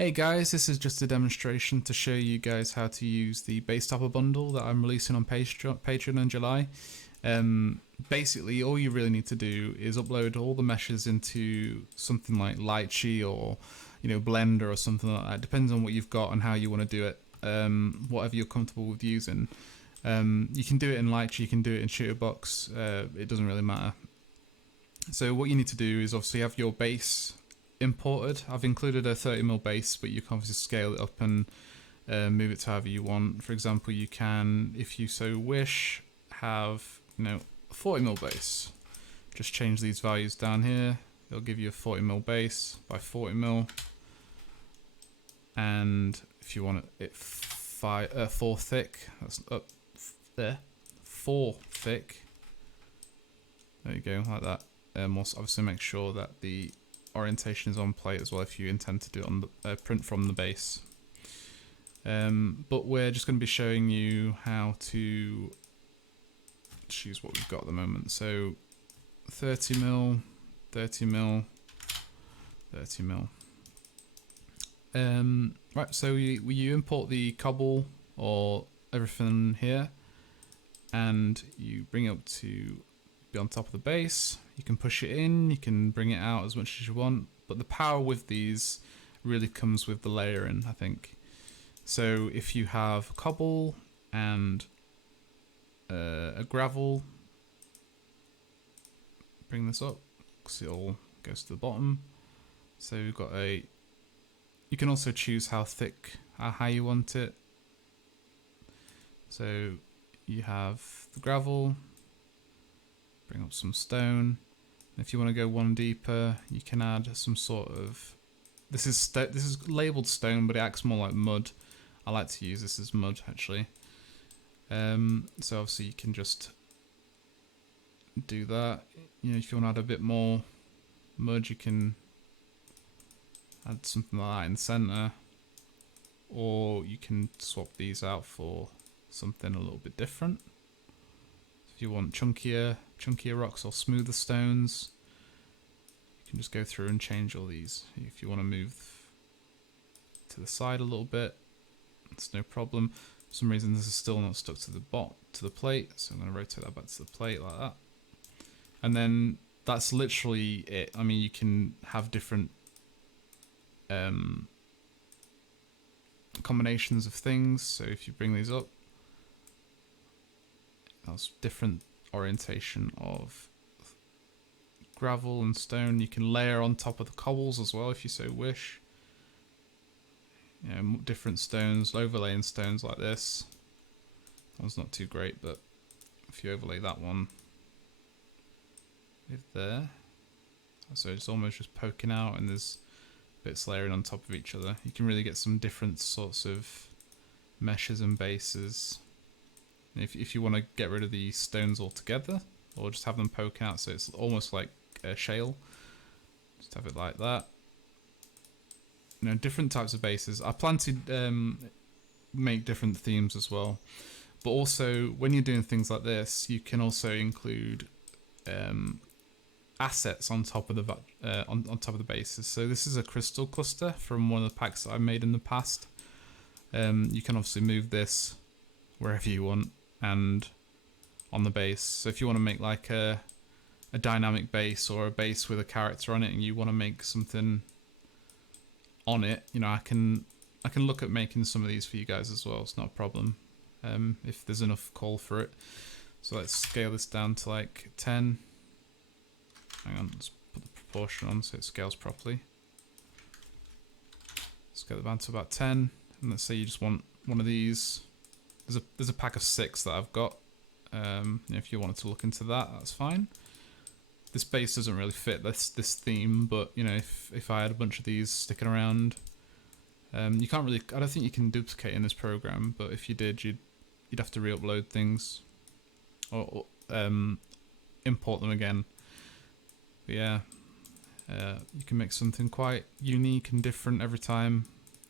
Hey guys, this is just a demonstration to show you guys how to use the base topper bundle that I'm releasing on Patreon in July. Basically, all you really need to do is upload all the meshes into something like Lightsheet or Blender or something like that. It depends on what you've got and how you want to do it. Whatever you're comfortable with using. You can do it in Lightsheet, you can do it in Shooterbox. It doesn't really matter. So what you need to do is obviously have your base imported. I've included a 30mm base, but you can obviously scale it up and move it to however you want. For example, you can, if you so wish, have a 40mm base. Just change these values down here. It'll give you a 40mm base by 40mm, and if you want it 4 thick, that's up there, 4 thick. There you go, like that. Also obviously make sure that the orientation is on plate as well if you intend to do it on the print from the base. But we're just going to be showing you how to choose what we've got at the moment. So 30mm, 30mm, 30mm. Right, so you import the cobble or everything here, and you bring it up to be on top of the base. You can push it in, you can bring it out as much as you want, but the power with these really comes with the layering, I think. So if you have cobble and a gravel, bring this up because it all goes to the bottom. So you've got you can also choose how thick, how you want it. So you have the gravel, bring up some stone. If you want to go one deeper, you can add some sort of. This is labeled stone, but it acts more like mud. I like to use this as mud actually. So obviously you can just do that. If you want to add a bit more mud, you can add something like that in the center, or you can swap these out for something a little bit different. If you want chunkier rocks or smoother stones, you can just go through and change all these. If you want to move to the side a little bit, it's no problem. For some reason this is still not stuck to the plate, so I'm going to rotate that back to the plate like that. And then that's literally it. I mean, you can have different combinations of things. So if you bring these up, that's different orientation of gravel and stone. You can layer on top of the cobbles as well if you so wish. Different stones, overlaying stones like this. That one's not too great, but if you overlay that one with there, so it's almost just poking out and there's bits layering on top of each other. You can really get some different sorts of meshes and bases. If you want to get rid of the stones altogether, or just have them poke out so it's almost like a shale, just have it like that. Different types of bases. I plan to make different themes as well, but also when you're doing things like this, you can also include assets on top of the on top of the bases. So this is a crystal cluster from one of the packs that I made in the past. You can obviously move this wherever you want and on the base. So if you want to make like a dynamic base or a base with a character on it, and you want to make something on it, I can look at making some of these for you guys as well. It's not a problem if there's enough call for it. So let's scale this down to like 10. Hang on, let's put the proportion on so it scales properly. Scale it down to about 10, and let's say you just want one of these. There's a pack of 6 that I've got. If you wanted to look into that, that's fine. This base doesn't really fit this theme, but if I had a bunch of these sticking around, you can't really. I don't think you can duplicate in this program, but if you did, you'd have to re-upload things or import them again. But yeah, you can make something quite unique and different every time.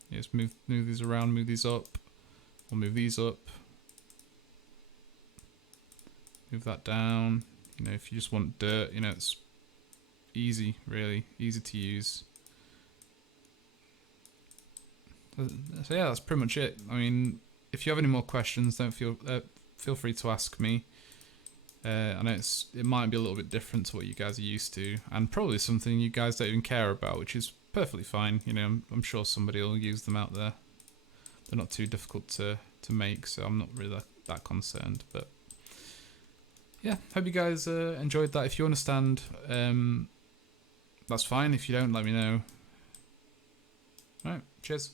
You just move these around, move these up, or move these up. Move that down. If you just want dirt, it's easy, really easy to use. So yeah, that's pretty much it. I mean, if you have any more questions, don't feel free to ask me. I know it might be a little bit different to what you guys are used to, and probably something you guys don't even care about, which is perfectly fine. You know, I'm sure somebody will use them out there. They're not too difficult to make, so I'm not really that concerned. But yeah, hope you guys enjoyed that. If you understand, that's fine. If you don't, let me know. All right, cheers.